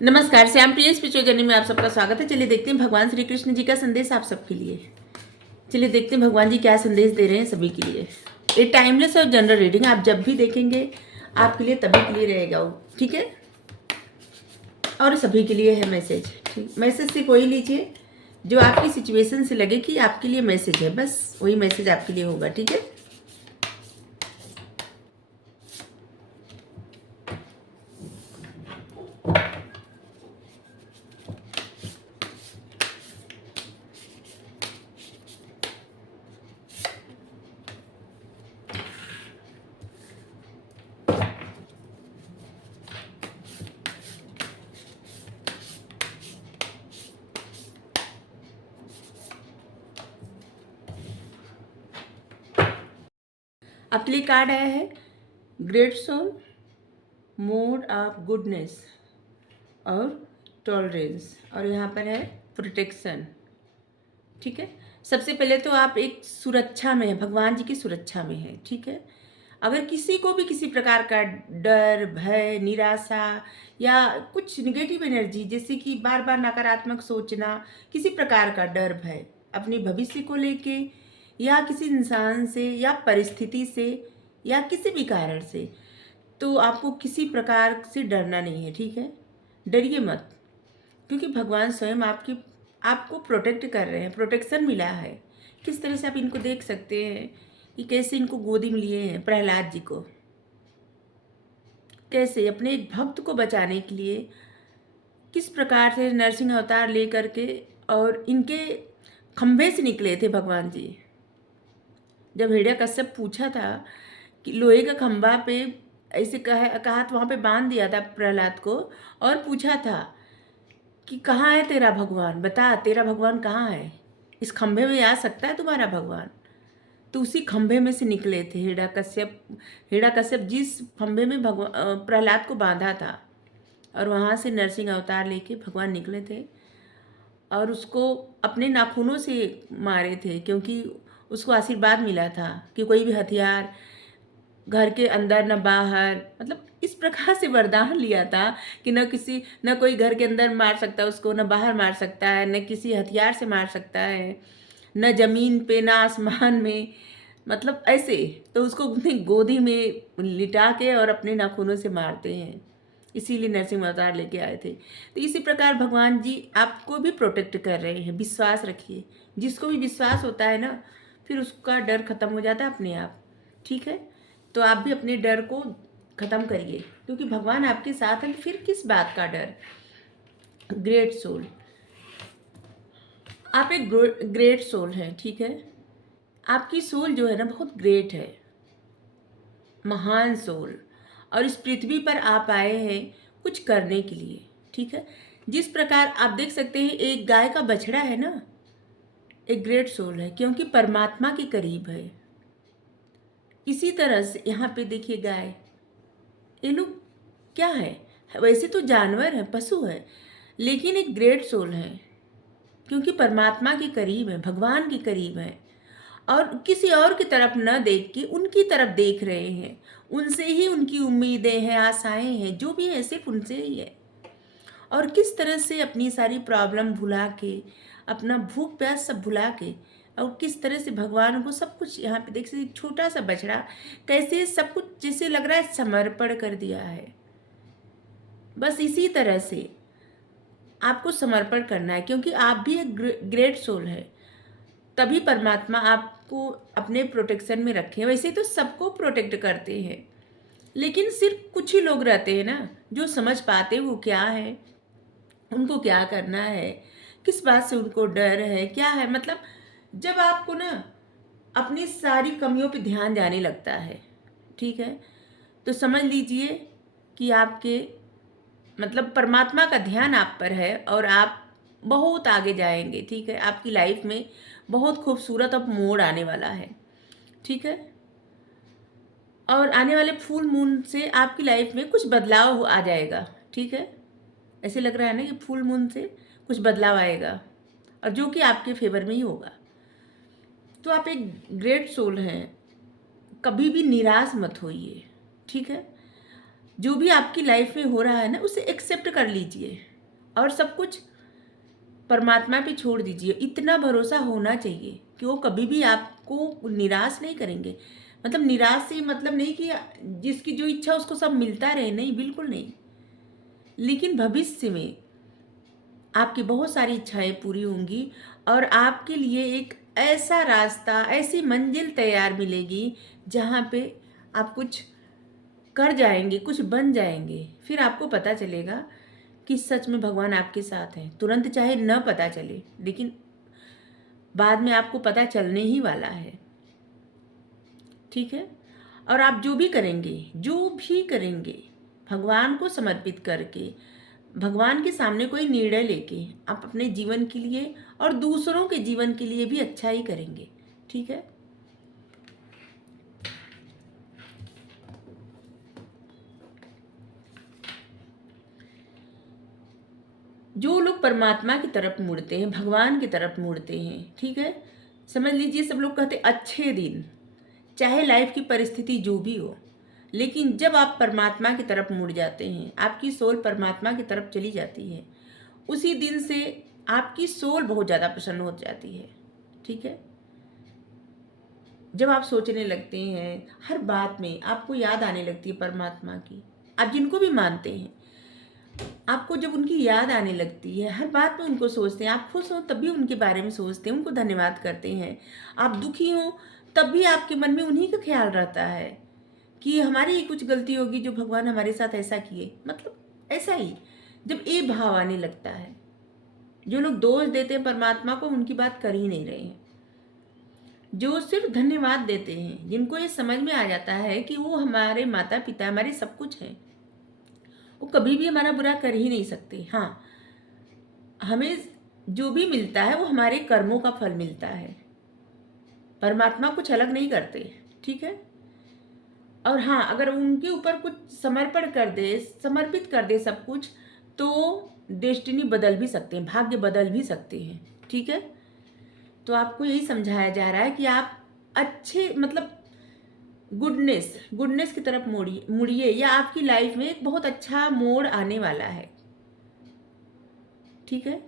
नमस्कार, श्याम प्रिय spiritual journey में आप सबका स्वागत है। चलिए देखते हैं भगवान श्री कृष्ण जी का संदेश आप सबके लिए। चलिए देखते हैं भगवान जी क्या संदेश दे रहे हैं सभी के लिए। ये टाइमलेस और जनरल रीडिंग आप जब भी देखेंगे आपके लिए तभी के लिए रहेगा वो, ठीक है। और सभी के लिए है मैसेज, ठीक। मैसेज सिर्फ वही लीजिए जो आपकी सिचुएशन से लगे कि आपके लिए मैसेज है, बस वही मैसेज आपके लिए होगा, ठीक है। आपके लिए कार्ड आया है great soul, mode of goodness और टॉलरेंस, और यहाँ पर है प्रोटेक्शन, ठीक है। सबसे पहले तो आप एक सुरक्षा में हैं, भगवान जी की सुरक्षा में हैं, ठीक है। अगर किसी को भी किसी प्रकार का डर, भय, निराशा या कुछ निगेटिव एनर्जी, जैसे कि बार बार नकारात्मक सोचना, किसी प्रकार का डर, भय अपने भविष्य को लेके या किसी इंसान से या परिस्थिति से या किसी भी कारण से, तो आपको किसी प्रकार से डरना नहीं है, ठीक है। डरिए मत, क्योंकि भगवान स्वयं आपको प्रोटेक्ट कर रहे हैं, प्रोटेक्शन मिला है। किस तरह से आप इनको देख सकते हैं कि कैसे इनको गोदी में लिए हैं प्रहलाद जी को, कैसे अपने एक भक्त को बचाने के लिए किस प्रकार से नरसिंह अवतार लेकर के और इनके खंभे से निकले थे भगवान जी। जब हिरण्यकश्यप पूछा था कि लोहे का खंभा पे ऐसे कहा तो वहाँ पे बांध दिया था प्रहलाद को, और पूछा था कि कहाँ है तेरा भगवान, बता तेरा भगवान कहाँ है, इस खंभे में आ सकता है तुम्हारा भगवान। तो उसी खंभे में से निकले थे हिरण्यकश्यप जिस खंभे में भगवान प्रहलाद को बांधा था, और वहाँ से नरसिंह अवतार लेके भगवान निकले थे और उसको अपने नाखूनों से मारे थे, क्योंकि उसको आशीर्वाद मिला था कि कोई भी हथियार घर के अंदर न बाहर, मतलब इस प्रकार से वरदान लिया था कि न कोई घर के अंदर मार सकता है उसको, न बाहर मार सकता है, न किसी हथियार से मार सकता है, न जमीन पे न आसमान में, मतलब ऐसे। तो उसको अपनी गोदी में लिटा के और अपने नाखूनों से मारते हैं, इसीलिए नरसिंह अवतार लेके आए थे। तो इसी प्रकार भगवान जी आपको भी प्रोटेक्ट कर रहे हैं, विश्वास रखिए। जिसको भी विश्वास होता है ना, फिर उसका डर खत्म हो जाता है अपने आप, ठीक है। तो आप भी अपने डर को ख़त्म करिए, क्योंकि भगवान आपके साथ हैं, फिर किस बात का डर। ग्रेट सोल, आप एक ग्रेट सोल हैं, ठीक है। आपकी सोल जो है ना बहुत ग्रेट है, महान सोल, और इस पृथ्वी पर आप आए हैं कुछ करने के लिए, ठीक है। जिस प्रकार आप देख सकते हैं एक गाय का बछड़ा है ना, एक ग्रेट सोल है, क्योंकि परमात्मा के करीब है। इसी तरह से यहाँ पे देखिए गाय, ये लोग क्या है, वैसे तो जानवर है, पशु है, लेकिन एक ग्रेट सोल है, क्योंकि परमात्मा के करीब है, भगवान के करीब है, और किसी और की तरफ न देख के उनकी तरफ देख रहे हैं। उनसे ही उनकी उम्मीदें हैं, आशाएं हैं, जो भी है सिर्फ उनसे ही है। और किस तरह से अपनी सारी प्रॉब्लम भुला के, अपना भूख प्यास सब भुला के, और किस तरह से भगवान को सब कुछ, यहाँ पे देख सकते एक छोटा सा बछड़ा कैसे सब कुछ जैसे लग रहा है समर्पण कर दिया है। बस इसी तरह से आपको समर्पण करना है, क्योंकि आप भी एक ग्रेट सोल है, तभी परमात्मा आपको अपने प्रोटेक्शन में रखे। वैसे तो सबको प्रोटेक्ट करते हैं, लेकिन सिर्फ कुछ ही लोग रहते हैं ना जो समझ पाते हैं वो क्या है, उनको क्या करना है, किस बात से उनको डर है, क्या है। मतलब जब आपको ना अपनी सारी कमियों पे ध्यान जाने लगता है, ठीक है, तो समझ लीजिए कि आपके मतलब परमात्मा का ध्यान आप पर है और आप बहुत आगे जाएंगे, ठीक है। आपकी लाइफ में बहुत खूबसूरत अब मोड़ आने वाला है, ठीक है। और आने वाले फुल मून से आपकी लाइफ में कुछ बदलाव आ जाएगा, ठीक है। ऐसे लग रहा है ना कि फुल मून से कुछ बदलाव आएगा, और जो कि आपके फेवर में ही होगा। तो आप एक ग्रेट सोल हैं, कभी भी निराश मत होइए, ठीक है। जो भी आपकी लाइफ में हो रहा है ना, उसे एक्सेप्ट कर लीजिए और सब कुछ परमात्मा पे छोड़ दीजिए। इतना भरोसा होना चाहिए कि वो कभी भी आपको निराश नहीं करेंगे। मतलब निराश से मतलब नहीं कि जिसकी जो इच्छा उसको सब मिलता रहे, नहीं, बिल्कुल नहीं। लेकिन भविष्य में आपकी बहुत सारी इच्छाएं पूरी होंगी और आपके लिए एक ऐसा रास्ता, ऐसी मंजिल तैयार मिलेगी जहाँ पे आप कुछ कर जाएंगे, कुछ बन जाएंगे। फिर आपको पता चलेगा कि सच में भगवान आपके साथ हैं। तुरंत चाहे न पता चले, लेकिन बाद में आपको पता चलने ही वाला है। ठीक है। और आप जो भी करेंगे, जो भी करेंगे, भगवान को समर्पित करके, भगवान के सामने कोई निर्णय लेके आप अपने जीवन के लिए और दूसरों के जीवन के लिए भी अच्छा ही करेंगे। ठीक है। जो लोग परमात्मा की तरफ मुड़ते हैं, भगवान की तरफ मुड़ते हैं, ठीक है, समझ लीजिए सब लोग कहते अच्छे दिन, चाहे लाइफ की परिस्थिति जो भी हो, लेकिन जब आप परमात्मा की तरफ मुड़ जाते हैं, आपकी सोल परमात्मा की तरफ चली जाती है, उसी दिन से आपकी सोल बहुत ज़्यादा प्रसन्न हो जाती है। ठीक है। जब आप सोचने लगते हैं, हर बात में आपको याद आने लगती है परमात्मा की, आप जिनको भी मानते हैं, आपको जब उनकी याद आने लगती है, हर बात में उनको सोचते हैं, आप खुश हो तब भी उनके बारे में सोचते हैं, उनको धन्यवाद करते हैं, आप दुखी हो तब भी आपके मन में उन्हीं का ख्याल रहता है कि हमारी ही कुछ गलती होगी जो भगवान हमारे साथ ऐसा किए। मतलब ऐसा ही जब ये भाव आने लगता है, जो लोग दोष देते हैं परमात्मा को, उनकी बात कर ही नहीं रहे हैं। जो सिर्फ धन्यवाद देते हैं, जिनको ये समझ में आ जाता है कि वो हमारे माता पिता, हमारे सब कुछ हैं, वो कभी भी हमारा बुरा कर ही नहीं सकते। हाँ, हमें जो भी मिलता है वो हमारे कर्मों का फल मिलता है। परमात्मा कुछ अलग नहीं करते। ठीक है। और हाँ, अगर उनके ऊपर कुछ समर्पण कर दे, समर्पित कर दे सब कुछ, तो डेस्टिनी बदल भी सकते हैं, भाग्य बदल भी सकते हैं। ठीक है। तो आपको यही समझाया जा रहा है कि आप अच्छे मतलब गुडनेस की तरफ मुड़िए, या आपकी लाइफ में एक बहुत अच्छा मोड़ आने वाला है। ठीक है।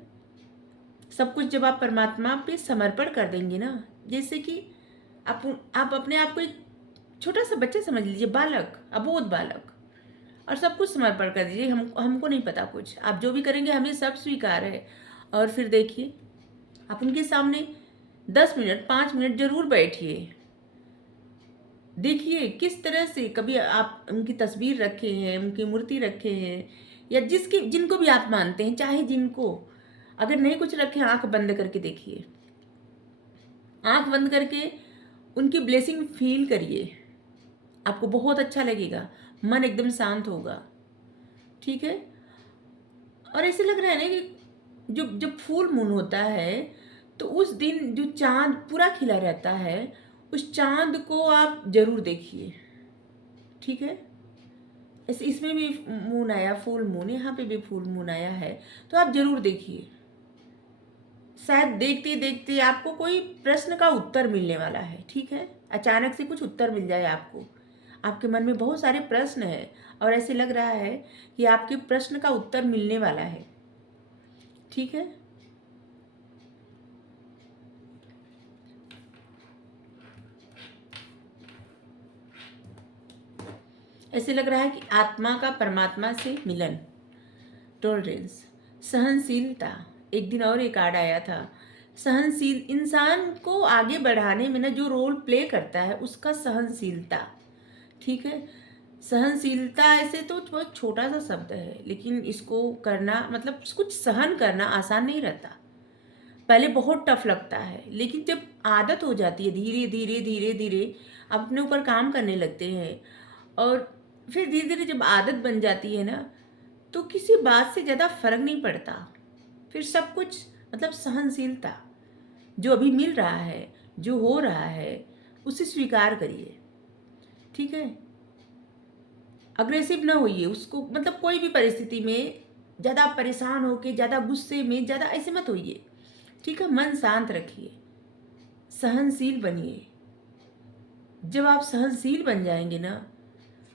सब कुछ जब आप परमात्मा पे समर्पण कर देंगे ना, जैसे कि आप अपने आप को एक छोटा सा बच्चा समझ लीजिए, बालक, अबोध बालक, और सब कुछ समर्पण कर दीजिए। हमको नहीं पता कुछ, आप जो भी करेंगे हमें सब स्वीकार है। और फिर देखिए, आप उनके सामने 10 मिनट 5 मिनट जरूर बैठिए, देखिए किस तरह से, कभी आप उनकी तस्वीर रखे हैं, उनकी मूर्ति रखे हैं, या जिनको भी आप मानते हैं, चाहे जिनको, अगर नहीं कुछ रखे, आंख बंद करके देखिए, आंख बंद करके उनकी ब्लेसिंग फील करिए, आपको बहुत अच्छा लगेगा, मन एकदम शांत होगा। ठीक है। और ऐसे लग रहा है ना कि जब फुल मून होता है, तो उस दिन जो चांद पूरा खिला रहता है, उस चांद को आप जरूर देखिए। ठीक है। ऐसे इसमें भी मून आया, फुल मून, यहाँ पे भी फुल मून आया है, तो आप जरूर देखिए। शायद देखते देखते आपको कोई प्रश्न का उत्तर मिलने वाला है। ठीक है। अचानक से कुछ उत्तर मिल जाए आपको, आपके मन में बहुत सारे प्रश्न हैं और ऐसे लग रहा है कि आपके प्रश्न का उत्तर मिलने वाला है। ठीक है। ऐसे लग रहा है कि आत्मा का परमात्मा से मिलन, टॉलरेंस, सहनशीलता। एक दिन और एक कार्ड आया था, सहनशील इंसान को आगे बढ़ाने में ना जो रोल प्ले करता है, उसका सहनशीलता। ठीक है। सहनशीलता ऐसे तो बहुत छोटा सा शब्द है, लेकिन इसको करना मतलब कुछ सहन करना आसान नहीं रहता। पहले बहुत टफ लगता है, लेकिन जब आदत हो जाती है, धीरे धीरे धीरे धीरे आप अपने ऊपर काम करने लगते हैं, और फिर धीरे धीरे जब आदत बन जाती है ना, तो किसी बात से ज़्यादा फर्क नहीं पड़ता। फिर सब कुछ मतलब सहनशीलता, जो अभी मिल रहा है, जो हो रहा है, उसे स्वीकार करिए। ठीक है। अग्रेसिव ना होइए उसको, मतलब कोई भी परिस्थिति में ज़्यादा परेशान होके, ज़्यादा गुस्से में, ज़्यादा ऐसे मत होइए। ठीक है। मन शांत रखिए, सहनशील बनिए। जब आप सहनशील बन जाएंगे ना,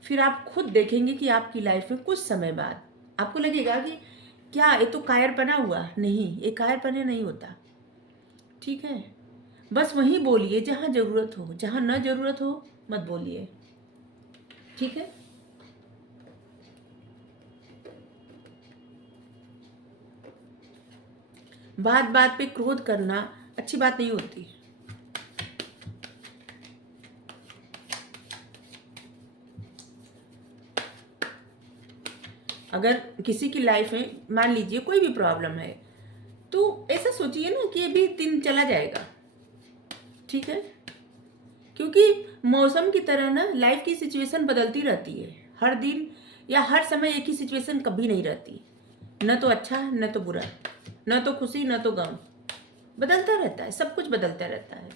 फिर आप खुद देखेंगे कि आपकी लाइफ में कुछ समय बाद आपको लगेगा कि क्या ये तो कायरपना हुआ। नहीं, ये कायरपना नहीं होता। ठीक है, बस वहीं बोलिए जहाँ ज़रूरत हो, जहाँ न ज़रूरत हो मत बोलिए। ठीक है। बात बात पे क्रोध करना अच्छी बात नहीं होती। अगर किसी की लाइफ में मान लीजिए कोई भी प्रॉब्लम है, तो ऐसा सोचिए ना कि अभी दिन चला जाएगा। ठीक है, क्योंकि मौसम की तरह ना लाइफ की सिचुएशन बदलती रहती है। हर दिन या हर समय एक ही सिचुएशन कभी नहीं रहती, न तो अच्छा न तो बुरा, न तो खुशी न तो गम। बदलता रहता है, सब कुछ बदलता रहता है।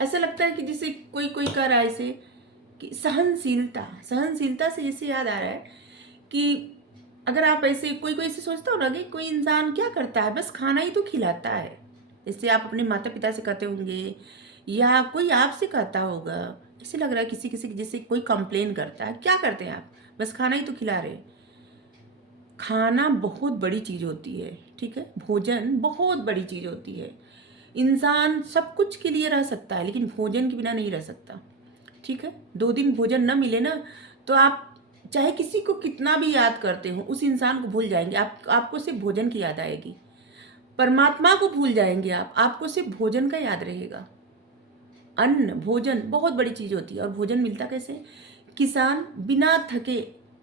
ऐसा लगता है कि जैसे कोई कोई कर रहा है इसे कि सहनशीलता, सहनशीलता से इसे याद आ रहा है कि अगर आप ऐसे कोई कोई ऐसे सोचता हो ना कि कोई इंसान क्या करता है, बस खाना ही तो खिलाता है। जैसे आप अपने माता पिता से कहते होंगे या कोई आपसे कहता होगा, ऐसे लग रहा है किसी किसी जैसे कोई कंप्लेन करता है, क्या करते हैं आप, बस खाना ही तो खिला रहे। खाना बहुत बड़ी चीज़ होती है। ठीक है, भोजन बहुत बड़ी चीज़ होती है। इंसान सब कुछ के लिए रह सकता है लेकिन भोजन के बिना नहीं रह सकता। ठीक है, 2 दिन भोजन न मिले ना तो आप चाहे किसी को कितना भी याद करते हो उस इंसान को भूल जाएंगे। आपको सिर्फ भोजन की याद आएगी। परमात्मा को भूल जाएंगे आप, आपको सिर्फ भोजन का याद रहेगा। अन्न भोजन बहुत बड़ी चीज़ होती है। और भोजन मिलता कैसे? किसान बिना थके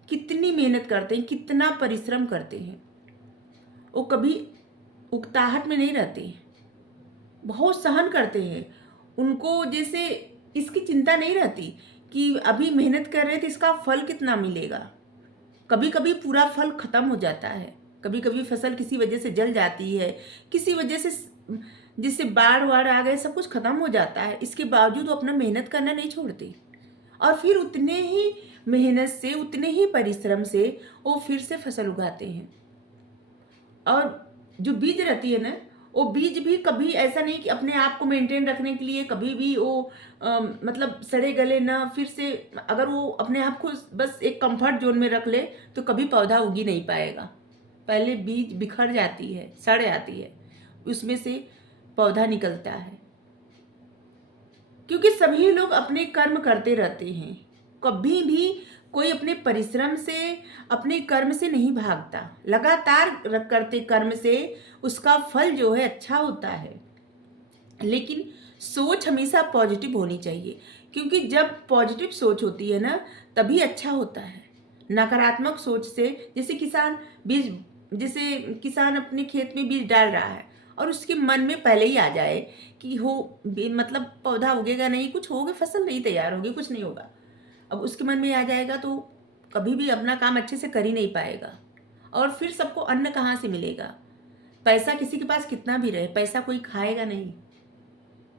कितनी मेहनत करते हैं, कितना परिश्रम करते हैं। वो कभी उकताहट में नहीं रहते, बहुत सहन करते हैं। उनको जैसे इसकी चिंता नहीं रहती कि अभी मेहनत कर रहे थे इसका फल कितना मिलेगा। कभी कभी पूरा फल खत्म हो जाता है, कभी कभी फसल किसी वजह से जल जाती है, किसी वजह से जिससे बाढ़ वाढ़ आ गए, सब कुछ खत्म हो जाता है। इसके बावजूद वो अपना मेहनत करना नहीं छोड़ते और फिर उतने ही मेहनत से, उतने ही परिश्रम से वो फिर से फसल उगाते हैं। और जो बीज रहती है ना, वो बीज भी कभी ऐसा नहीं कि अपने आप को मेंटेन रखने के लिए कभी भी वो मतलब सड़े गले ना, फिर से अगर वो अपने आप को बस एक कंफर्ट जोन में रख ले तो कभी पौधा उगी नहीं पाएगा। पहले बीज बिखर जाती है, सड़ जाती है, उसमें से पौधा निकलता है। क्योंकि सभी लोग अपने कर्म करते रहते हैं, कभी भी कोई अपने परिश्रम से, अपने कर्म से नहीं भागता। लगातार करते कर्म से उसका फल जो है अच्छा होता है। लेकिन सोच हमेशा पॉजिटिव होनी चाहिए, क्योंकि जब पॉजिटिव सोच होती है ना तभी अच्छा होता है। नकारात्मक सोच से, जैसे किसान अपने खेत में बीज डाल रहा है और उसके मन में पहले ही आ जाए कि मतलब पौधा उगेगा नहीं, कुछ होगा, फसल नहीं तैयार होगी, कुछ नहीं होगा। अब उसके मन में आ जाएगा तो कभी भी अपना काम अच्छे से कर ही नहीं पाएगा। और फिर सबको अन्न कहाँ से मिलेगा? पैसा किसी के पास कितना भी रहे, पैसा कोई खाएगा नहीं।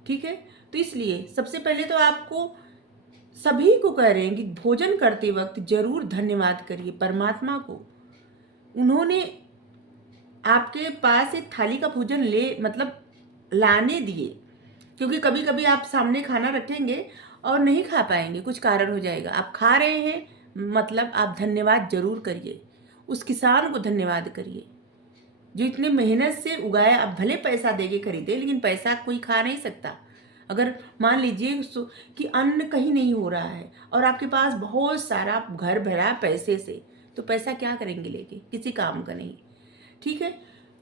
ठीक है, तो इसलिए सबसे पहले तो आपको, सभी को कह रहे हैं कि भोजन करते वक्त जरूर धन्यवाद करिए परमात्मा को। उन्होंने आपके पास एक थाली का भोजन लाने दिए। क्योंकि कभी कभी आप सामने खाना रखेंगे और नहीं खा पाएंगे, कुछ कारण हो जाएगा। आप खा रहे हैं मतलब आप धन्यवाद जरूर करिए, उस किसान को धन्यवाद करिए जो इतने मेहनत से उगाया। आप भले पैसा देके खरीदे लेकिन पैसा कोई खा नहीं सकता। अगर मान लीजिए कि अन्न कहीं नहीं हो रहा है और आपके पास बहुत सारा घर भरा पैसे से, तो पैसा क्या करेंगे लेके? किसी काम का नहीं। ठीक है,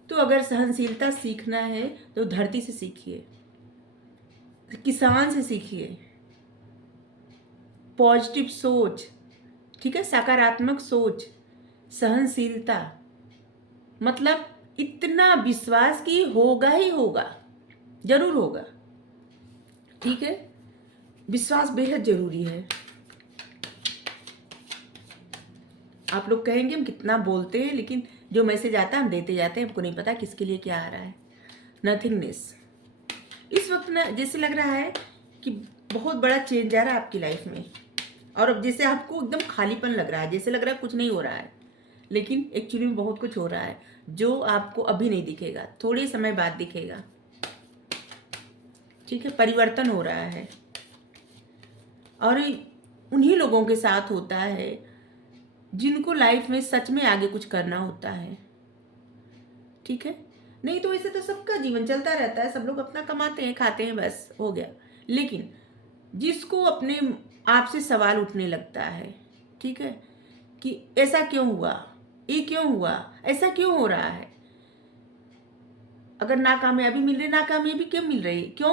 तो अगर सहनशीलता सीखना है तो धरती से सीखिए, किसान से सीखिए। पॉजिटिव सोच, ठीक है, सकारात्मक सोच, सहनशीलता, मतलब इतना विश्वास कि होगा ही होगा, जरूर होगा। ठीक है, विश्वास बेहद जरूरी है। आप लोग कहेंगे हम कितना बोलते हैं, लेकिन जो मैसेज आता है हम देते जाते हैं, हमको नहीं पता किसके लिए क्या आ रहा है। नथिंगनेस। इस वक्त ना जैसे लग रहा है कि बहुत बड़ा चेंज आ रहा है आपकी लाइफ में, और अब जैसे आपको एकदम खालीपन लग रहा है, जैसे लग रहा है कुछ नहीं हो रहा है, लेकिन एक्चुअली में बहुत कुछ हो रहा है जो आपको अभी नहीं दिखेगा, थोड़े समय बाद दिखेगा। ठीक है, परिवर्तन हो रहा है। और उन्हीं लोगों के साथ होता है जिनको लाइफ में सच में आगे कुछ करना होता है, ठीक है। नहीं तो ऐसे तो सबका जीवन चलता रहता है, सब लोग अपना कमाते हैं, खाते हैं, बस हो गया। लेकिन जिसको अपने आप से सवाल उठने लगता है, ठीक है, कि ऐसा क्यों हुआ, ये क्यों हुआ, ऐसा क्यों हो रहा है, अगर नाकामयाबी मिल रही, नाकामयाबी क्यों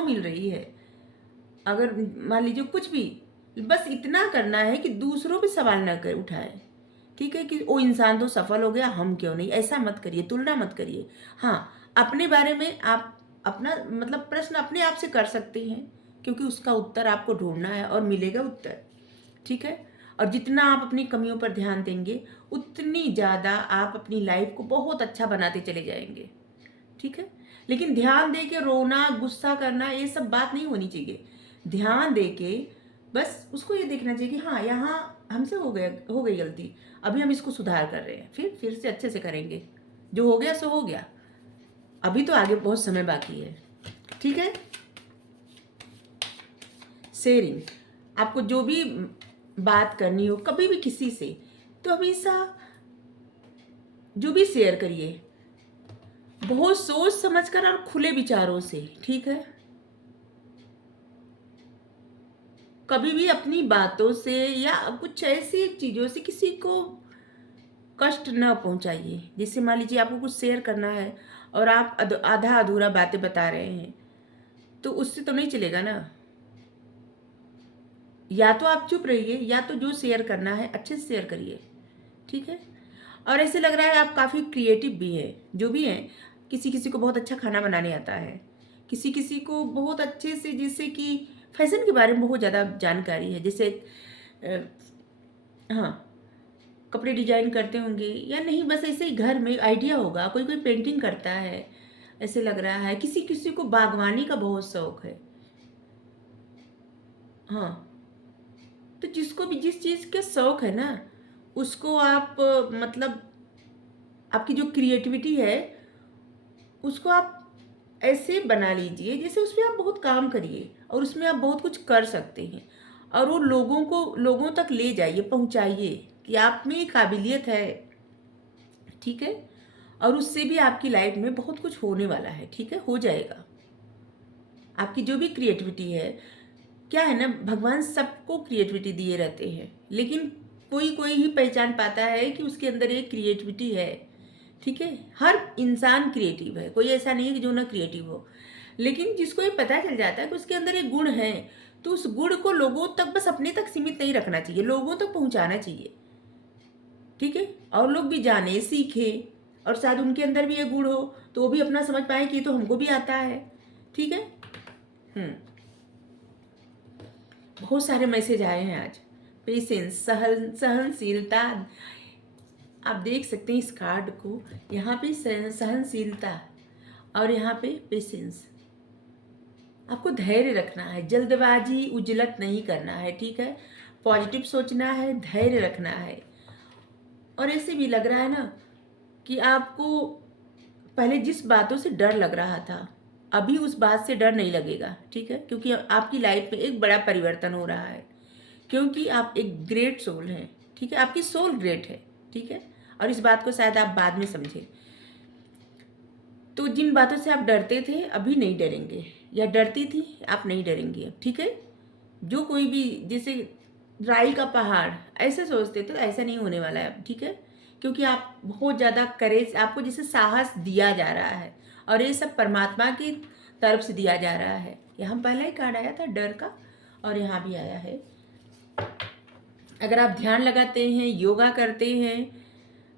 मिल रही है, अगर मान लीजिए कुछ भी, बस इतना करना है कि दूसरों पे सवाल ना कर उठाए, ठीक है, कि वो इंसान तो सफल हो गया, हम क्यों नहीं। ऐसा मत करिए, तुलना मत करिए। हाँ, अपने बारे में आप अपना मतलब प्रश्न अपने आप से कर सकते हैं, क्योंकि उसका उत्तर आपको ढूंढना है और मिलेगा उत्तर, ठीक है। और जितना आप अपनी कमियों पर ध्यान देंगे उतनी ज़्यादा आप अपनी लाइफ को बहुत अच्छा बनाते चले जाएंगे, ठीक है। लेकिन ध्यान दे के रोना, गुस्सा करना, ये सब बात नहीं होनी चाहिए। ध्यान दे के बस उसको ये देखना चाहिए कि हाँ, यहाँ हमसे हो गई गलती, अभी हम इसको सुधार कर रहे हैं, फिर से अच्छे से करेंगे, जो हो गया सो हो गया, अभी तो आगे बहुत समय बाकी है, ठीक है। शेयरिंग, आपको जो भी बात करनी हो कभी भी किसी से, तो हमेशा जो भी शेयर करिए बहुत सोच समझकर और खुले विचारों से, ठीक है। कभी भी अपनी बातों से या कुछ ऐसी चीज़ों से किसी को कष्ट न पहुंचाइए। जैसे मान लीजिए आपको कुछ शेयर करना है और आप आधा अधूरा बातें बता रहे हैं, तो उससे तो नहीं चलेगा ना। या तो आप चुप रहिए, या तो जो शेयर करना है अच्छे से शेयर करिए, ठीक है। और ऐसे लग रहा है आप काफ़ी क्रिएटिव भी हैं, जो भी हैं। किसी किसी को बहुत अच्छा खाना बनाने आता है, किसी किसी को बहुत अच्छे से, जैसे कि फैशन के बारे में बहुत ज़्यादा जानकारी है, जैसे हाँ, कपड़े डिजाइन करते होंगे या नहीं, बस ऐसे ही घर में आइडिया होगा। कोई कोई पेंटिंग करता है, ऐसे लग रहा है। किसी किसी को बागवानी का बहुत शौक है। हाँ, तो जिसको भी जिस चीज़ का शौक है ना, उसको आप मतलब आपकी जो क्रिएटिविटी है उसको आप ऐसे बना लीजिए जैसे उसमें आप बहुत काम करिए और उसमें आप बहुत कुछ कर सकते हैं, और वो लोगों तक ले जाइए, पहुंचाइए कि आप में काबिलियत है, ठीक है। और उससे भी आपकी लाइफ में बहुत कुछ होने वाला है, ठीक है, हो जाएगा। आपकी जो भी क्रिएटिविटी है, क्या है ना, भगवान सबको क्रिएटिविटी दिए रहते हैं, लेकिन कोई कोई ही पहचान पाता है कि उसके अंदर एक क्रिएटिविटी है, ठीक है। हर इंसान क्रिएटिव है, कोई ऐसा नहीं है कि जो ना क्रिएटिव हो। लेकिन जिसको ये पता चल जाता है कि उसके अंदर एक गुण है, तो उस गुण को लोगों तक, बस अपने तक सीमित नहीं रखना चाहिए, लोगों तक पहुंचाना चाहिए, ठीक है। और लोग भी जाने, सीखे, और शायद उनके अंदर भी ये गुण हो तो वो भी अपना समझ पाए कि तो हमको भी आता है, ठीक है। बहुत सारे मैसेज आए हैं आज। पेशेंस, सहनशीलता, आप देख सकते हैं इस कार्ड को, यहाँ पे सहनशीलता और यहाँ पे पेशेंस। आपको धैर्य रखना है, जल्दबाजी उजलत नहीं करना है, ठीक है। पॉजिटिव सोचना है, धैर्य रखना है। और ऐसे भी लग रहा है ना कि आपको पहले जिस बातों से डर लग रहा था, अभी उस बात से डर नहीं लगेगा, ठीक है, क्योंकि आपकी लाइफ में एक बड़ा परिवर्तन हो रहा है, क्योंकि आप एक ग्रेट सोल हैं, ठीक है। आपकी सोल ग्रेट है, ठीक है। और इस बात को शायद आप बाद में समझें। तो जिन बातों से आप डरते थे अभी नहीं डरेंगे, या डरती थी, आप नहीं डरेंगे, ठीक है। जो कोई भी, जैसे राई का पहाड़ ऐसे सोचते तो ऐसा नहीं होने वाला है, ठीक है। क्योंकि आप बहुत ज़्यादा करेज, आपको जैसे साहस दिया जा रहा है, और ये सब परमात्मा की तरफ से दिया जा रहा है। यहाँ पहला ही कार्ड आया था डर का, और यहाँ भी आया है। अगर आप ध्यान लगाते हैं, योगा करते हैं,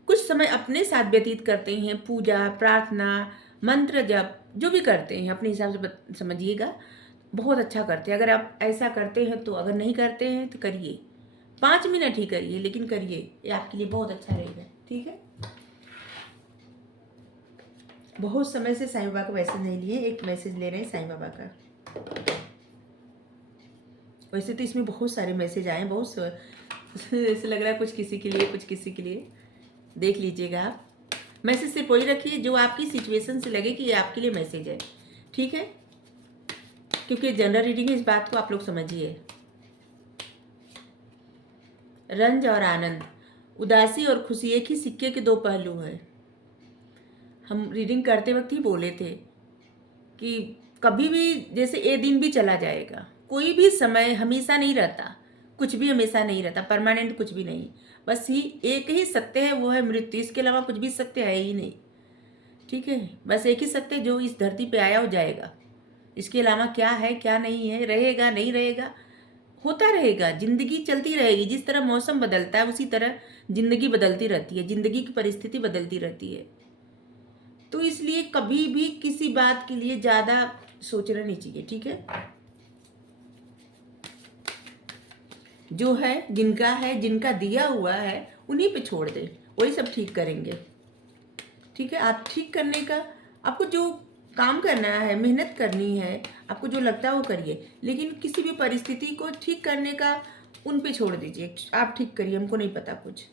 कुछ समय अपने साथ व्यतीत करते हैं, पूजा, प्रार्थना, मंत्र जप जो भी करते हैं अपने हिसाब से समझिएगा, बहुत अच्छा करते हैं। अगर आप ऐसा करते हैं तो, अगर नहीं करते हैं तो करिए, 5 मिनट ही करिए, लेकिन करिए, ये आपके लिए बहुत अच्छा रहेगा, ठीक है। बहुत समय से साईं बाबा का मैसेज नहीं लिए, एक मैसेज ले रहे हैं साईं बाबा का। वैसे तो इसमें बहुत सारे मैसेज आए, बहुत ऐसे लग रहा है कुछ किसी के लिए, कुछ किसी के लिए। देख लीजिएगा आप, मैसेज सिर्फ वही रखिए जो आपकी सिचुएशन से लगे कि ये आपके लिए मैसेज है, ठीक है। क्योंकि जनरल रीडिंग है, इस बात को आप लोग समझिए। रंज और आनंद, उदासी और खुशी एक ही सिक्के के दो पहलू हैं। हम रीडिंग करते वक्त ही बोले थे कि कभी भी जैसे ये दिन भी चला जाएगा, कोई भी समय हमेशा नहीं रहता, कुछ भी हमेशा नहीं रहता, परमानेंट कुछ भी नहीं। बस ही एक ही सत्य है, वो है मृत्यु। इसके अलावा कुछ भी सत्य है ही नहीं। ठीक है, बस एक ही सत्य जो इस धरती पे आया हो जाएगा। इसके अलावा क्या है क्या नहीं है, रहेगा नहीं रहेगा, होता रहेगा। जिंदगी चलती रहेगी। जिस तरह मौसम बदलता है उसी तरह जिंदगी बदलती रहती है, जिंदगी की परिस्थिति बदलती रहती है। तो इसलिए कभी भी किसी बात के लिए ज़्यादा सोचना नहीं चाहिए। ठीक है, जो है जिनका दिया हुआ है उन्हीं पे छोड़ दे, वही सब ठीक करेंगे। ठीक है, आप ठीक करने का, आपको जो काम करना है, मेहनत करनी है, आपको जो लगता है वो करिए, लेकिन किसी भी परिस्थिति को ठीक करने का उन पे छोड़ दीजिए। आप ठीक करिए, हमको नहीं पता कुछ।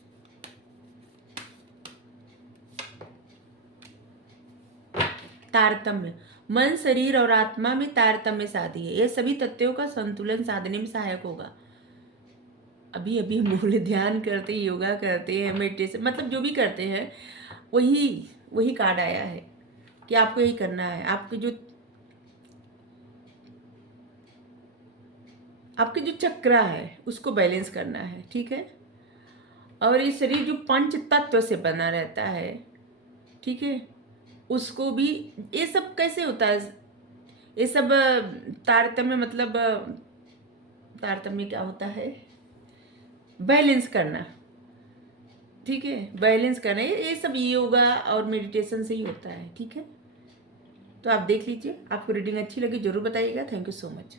तारतम्य, मन शरीर और आत्मा में तारतम्य साधी है। यह सभी तत्वों का संतुलन साधने में सहायक होगा। अभी अभी हम बोले ध्यान करते हैं, योगा करते हैं, मेडिटेशन, मतलब जो भी करते हैं वही वही कार्ड आया है कि आपको यही करना है। आपके जो चक्रा है उसको बैलेंस करना है। ठीक है, और ये शरीर जो पंच तत्व से बना रहता है, ठीक है, उसको भी, ये सब कैसे होता है, ये सब तारतम्य, मतलब तारतम्य क्या होता है, बैलेंस करना। ठीक है, बैलेंस करना, ये सब योगा और मेडिटेशन से ही होता है। ठीक है, तो आप देख लीजिए, आपको रीडिंग अच्छी लगी जरूर बताइएगा। Thank you so much.